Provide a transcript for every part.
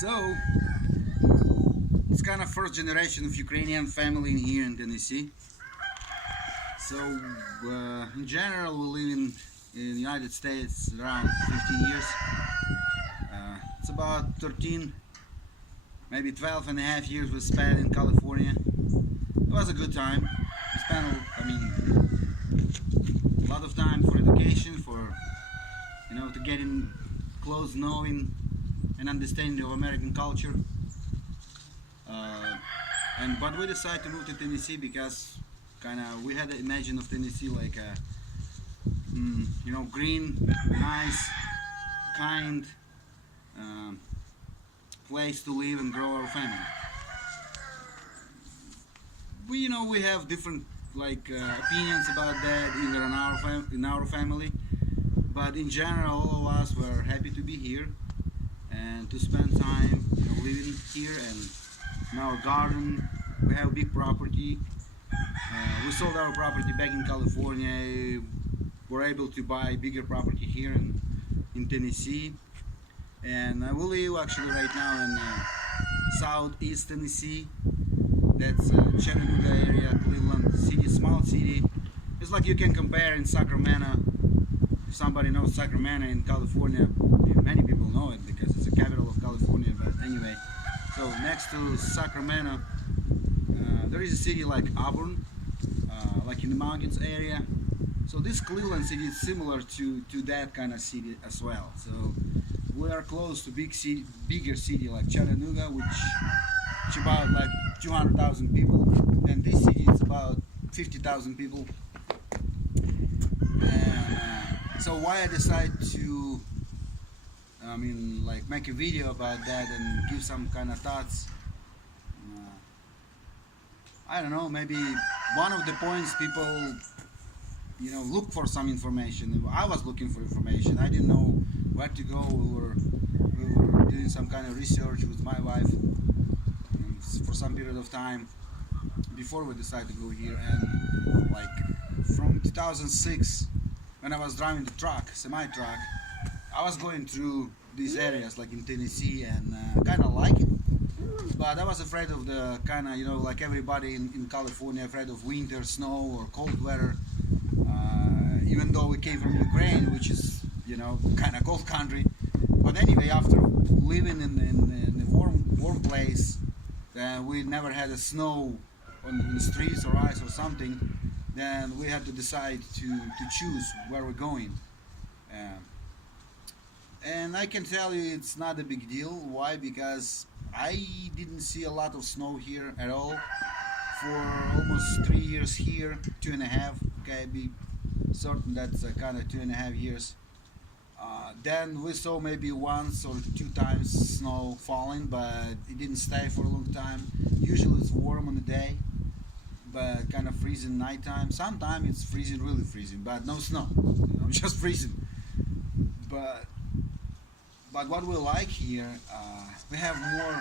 So it's kind of first generation of Ukrainian family in here in Tennessee. So in general we live in the United States around 15 years. It's about 13, maybe 12 and a half years we spent in California. It was a good time. We spent, a lot of time for education, for to get in close knowing and understanding of American culture. But we decided to move to Tennessee because we had an imagine of Tennessee like a green, nice, kind place to live and grow our family. We have different opinions about that either in our family, but in general all of us were happy to be here and to spend time living here and in our garden. We have a big property. We sold our property back in California. We're able to buy bigger property here in Tennessee, and we live actually right now in southeast Tennessee. That's Chattanooga area, Cleveland city, small city. It's like you can compare in Sacramento. If somebody knows Sacramento in California, many people know it because it's the capital of California. But anyway, so next to Sacramento, there is a city like Auburn, like in the mountains area. So this Cleveland city is similar to that kind of city as well. So we are close to bigger city like Chattanooga, which about like 200,000 people, and this city is about 50,000 people. And so why I decided to make a video about that and give some kind of thoughts. I don't know, maybe one of the points people look for some information. I was looking for information. I didn't know where to go. We were doing some kind of research with my wife for some period of time before we decided to go here. And from 2006, when I was driving the truck, semi-truck, I was going through these areas like in Tennessee and kind of like it. But I was afraid of the like everybody in California, afraid of winter, snow or cold weather. Even though we came from Ukraine, which is kind of cold country. But anyway, after living in a warm place, we never had a snow on the streets or ice or something. Then we had to decide to choose where we're going. And I can tell you it's not a big deal. Why? Because I didn't see a lot of snow here at all for almost 3 years here, 2.5. Okay, be certain that's kind of 2.5 years. Then we saw maybe once or 2 times snow falling, but it didn't stay for a long time. Usually it's warm on the day, but kind of freezing nighttime. Sometimes it's freezing, really freezing, but no snow, just freezing. But what we like here, we have more.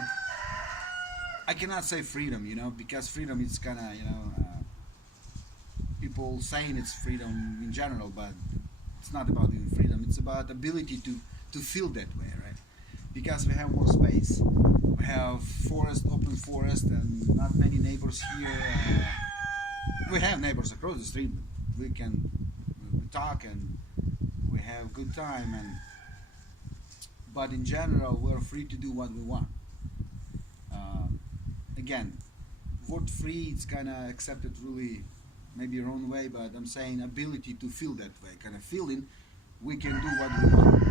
I cannot say freedom, because freedom is kind of, people saying it's freedom in general, but it's not about even freedom. It's about ability to feel that way, right? Because we have more space. We have forest, open forest, and not many neighbors here. We have neighbors across the street. We talk and we have good time, but in general we're free to do what we want. Again, word free, it's kind of accepted really maybe wrong way, but I'm saying ability to feel that way, kind of feeling we can do what we want.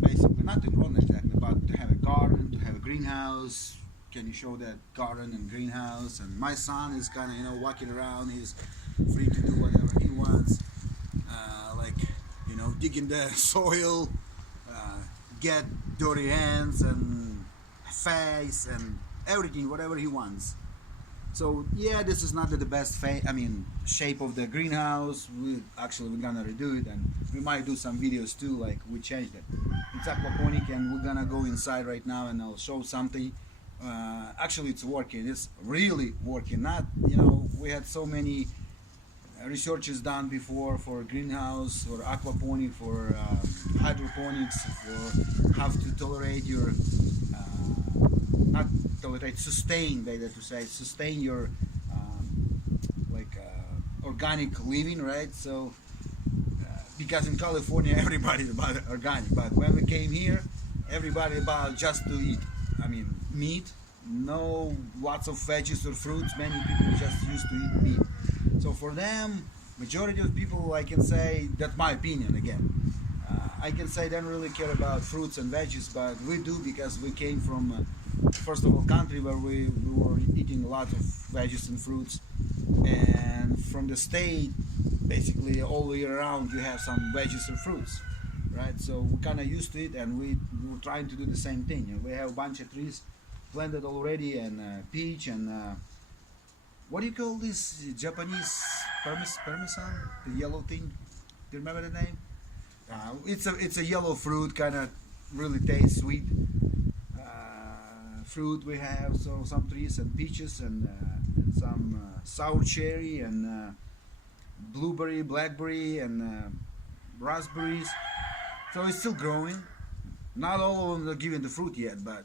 Basically, nothing wrong exactly, but to have a garden, to have a greenhouse. Can you show that garden and greenhouse? And my son is kind of walking around. He's free to do whatever he wants, dig in the soil, get dirty hands and face and everything, whatever he wants. So yeah, this is not the best shape of the greenhouse. We're gonna redo it, and we might do some videos too, like we changed it. It's aquaponic, and we're gonna go inside right now and I'll show something. Actually it's working, it's really working. Not, we had so many researches done before for greenhouse or aquaponic for hydroponics, or have to tolerate your not tolerate, sustain, better to say, sustain your organic living, right? So because in California everybody's about organic, but when we came here, everybody about just to eat. I mean, meat, no lots of veggies or fruits. Many people just used to eat meat. So for them, majority of people, I can say, that's my opinion again. I can say don't really care about fruits and veggies, but we do because we came from, first of all, country where we were eating a lot of veggies and fruits, and from the state, basically all year round you have some veggies and fruits, right? So we kind of used to it, and we're trying to do the same thing. You know, we have a bunch of trees planted already, and peach, and what do you call this Japanese parmesan, the yellow thing? Do you remember the name? It's a yellow fruit, kind of really tastes sweet. Fruit we have, so some trees and peaches, and some sour cherry, and blueberry, blackberry, and raspberries. So it's still growing. Not all of them are giving the fruit yet, but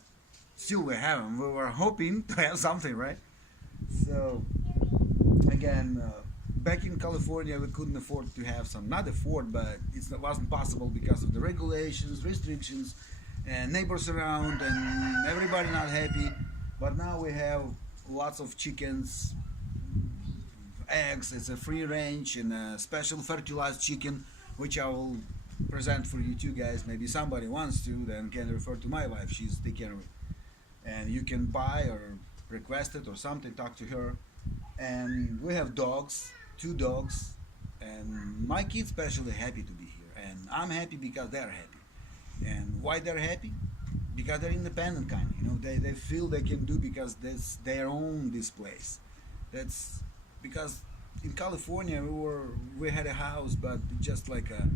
still we have them. We were hoping to have something, right? So again, back in California, we couldn't afford to have some. Not afford, but it wasn't possible because of the regulations, restrictions, and neighbors around, and everybody not happy. But now we have lots of chickens, eggs. It's a free range and a special fertilized chicken, which I will present for you two guys. Maybe somebody wants to, then can refer to my wife. She's taking care of it, and you can buy or request it or something. Talk to her. And we have dogs, 2 dogs, and my kids especially happy to be here, and I'm happy because they're happy. And why they're happy? Because they're independent, kind of. You know, they feel they can do because they own this place. That's because in California we had a house, but just like a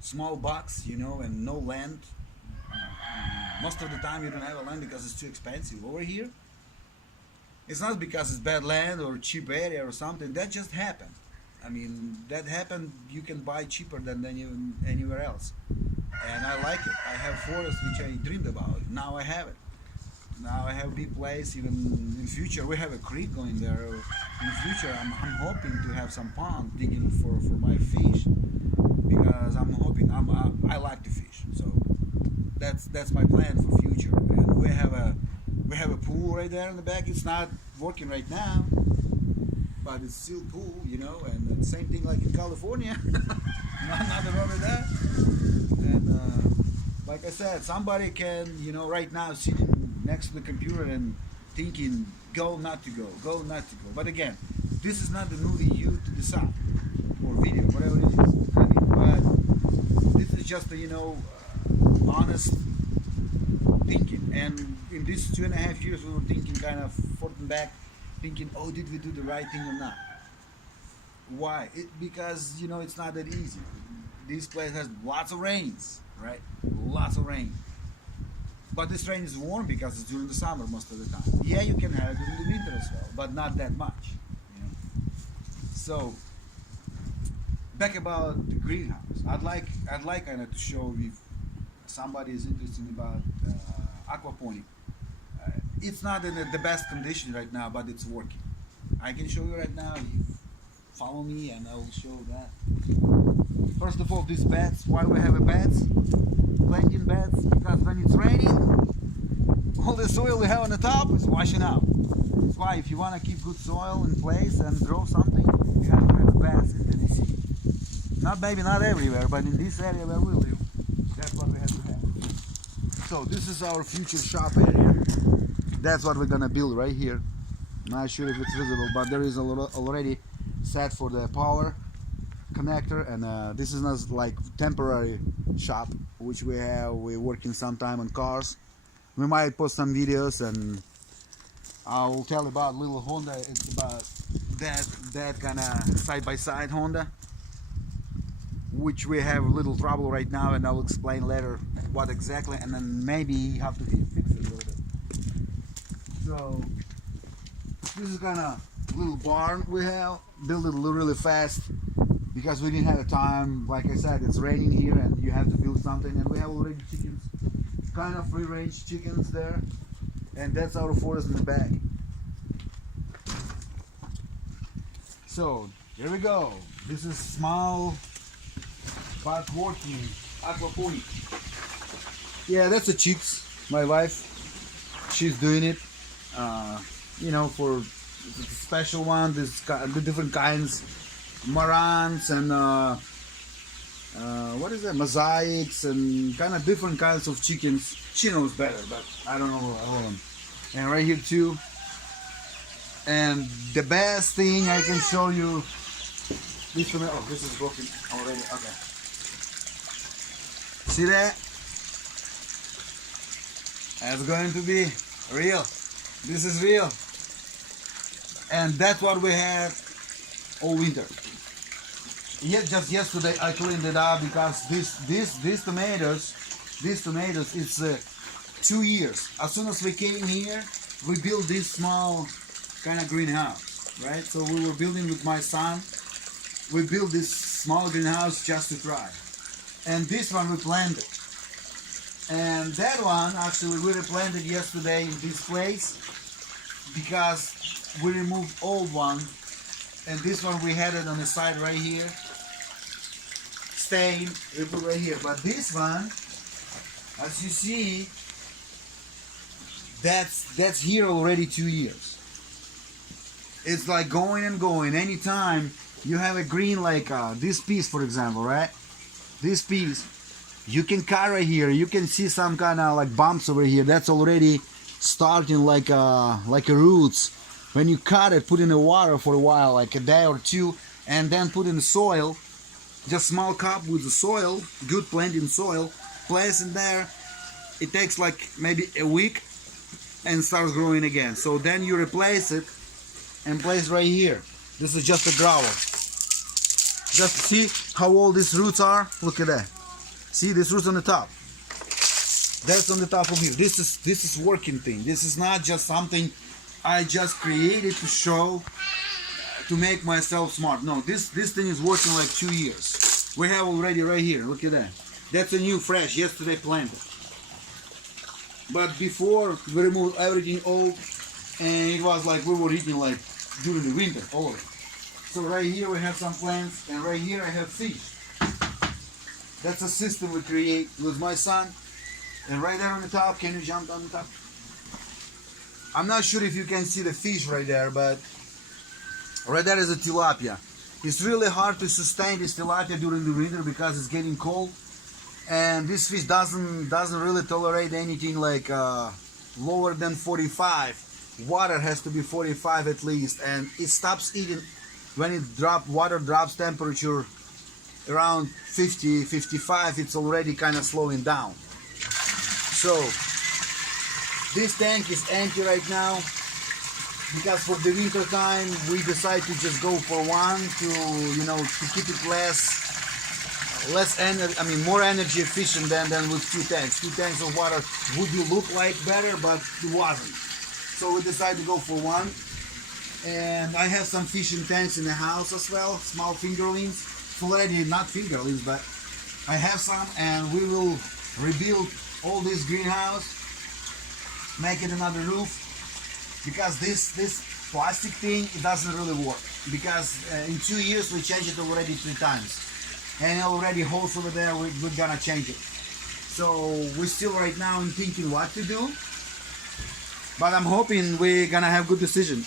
small box, you know, and no land. Most of the time you don't have a land because it's too expensive. Over here, it's not because it's bad land or cheap area or something. That just happened. I mean, that happened. You can buy cheaper than anywhere else, and I like it. I have forest which I dreamed about. Now I have it. Now I have a big place. Even in future, we have a creek going there. In future, I'm hoping to have some pond digging for my fish, because I'm hoping I like to fish. So that's my plan for future. And we have a pool right there in the back. It's not working right now, but it's still pool, you know. And the same thing like in California. Nothing wrong with that. And like I said, somebody can, you know, right now sitting next to the computer and thinking, go, not to go, go, not to go. But again, this is not the movie you to decide, or video, whatever it is. I mean, but this is just a, you know, honest thinking. And in these 2.5 years, we were thinking, kind of forth and back, thinking, oh, did we do the right thing or not? Why? Because, you know, it's not that easy. This place has lots of rains, right? Lots of rain. But this rain is warm because it's during the summer most of the time. Yeah, you can have it during the winter as well, but not that much. You know? So back about the greenhouse, I'd like kind of to show if somebody is interested about aquaponics. It's not in the best condition right now, but it's working. I can show you right now. You follow me, and I will show that. First of all, these beds. Why do we have a beds? Planting beds, because when it's raining, all the soil we have on the top is washing out. That's why if you want to keep good soil in place and grow something, you have to have a beds in Tennessee. Maybe not everywhere, but in this area where we live, that's what we have to have. So this is our future shop area. That's what we're gonna build right here. Not sure if it's visible, but there is already set for the power connector, and this is not like temporary shop which we're working sometime on cars. We might post some videos, and I'll tell about little Honda. It's about that kind of side-by-side Honda, which we have a little trouble right now, and I'll explain later what exactly, and then maybe have to fix it a little bit. So this is kind of little barn we have, built it really fast. because we didn't have the time. Like I said, it's raining here and you have to build something, and we have already chickens, kind of free range chickens there, and that's our forest in the back. So here we go. This is small but working aquaponics. Yeah, that's the chicks. My wife, she's doing it. You know, for the special one, the different kinds, marans and what is that? Mosaics and kind of different kinds of chickens. She knows better, but I don't know all of them. And right here too. And the best thing I can show you. This one, oh, this is broken already. Okay. See that? That's going to be real. This is real. And that's what we had all winter. Yet just yesterday I cleaned it up because these tomatoes, it's 2 years. As soon as we came here, we built this small kind of greenhouse, right? So we were building with my son. We built this small greenhouse just to try. And this one we planted. And that one actually we replanted yesterday in this place because we removed old one, and this one we had it on the side right here. Staying, we put right here. But this one, as you see, that's here already 2 years. It's like going and going. Anytime you have a green like this piece, for example, right? This piece, you can cut right here. You can see some kind of like bumps over here. That's already starting like a roots. When you cut it, put in the water for a while, like a day or two, and then put in the soil, just small cup with the soil, good planting soil, place in there. It takes like maybe a week and starts growing again. So then you replace it and place right here. This is just a grower. Just see how old these roots are. Look at that. See this roots on the top. That's on the top of here. This is working thing. This is not just something I just created to show, to make myself smart. No, this thing is working like 2 years. We have already right here. Look at that. That's a new, fresh, yesterday planted. But before we removed everything old, and it was like we were eating like during the winter, all of it. So right here we have some plants, and right here I have fish. That's a system we create with my son. And right there on the top, can you jump on the top? I'm not sure if you can see the fish right there, but right there is a tilapia. It's really hard to sustain this tilapia during the winter because it's getting cold, and this fish doesn't really tolerate anything like lower than 45. Water has to be 45 at least, and it stops eating when water drops temperature around 50, 55. It's already kind of slowing down. So this tank is empty right now because for the winter time we decide to just go for one to, you know, to keep it less energy, I mean more energy efficient than with 2 tanks. 2 tanks of water would look like better, but it wasn't. So we decided to go for one. And I have some fishing tanks in the house as well, small fingerlings. Already not fingerlings, but I have some, and we will rebuild all this greenhouse, make it another roof, because this plastic thing, it doesn't really work, because in 2 years we changed it already 3 times, and already holes over there, we're gonna change it. So we're still right now in thinking what to do, but I'm hoping we're gonna have good decision.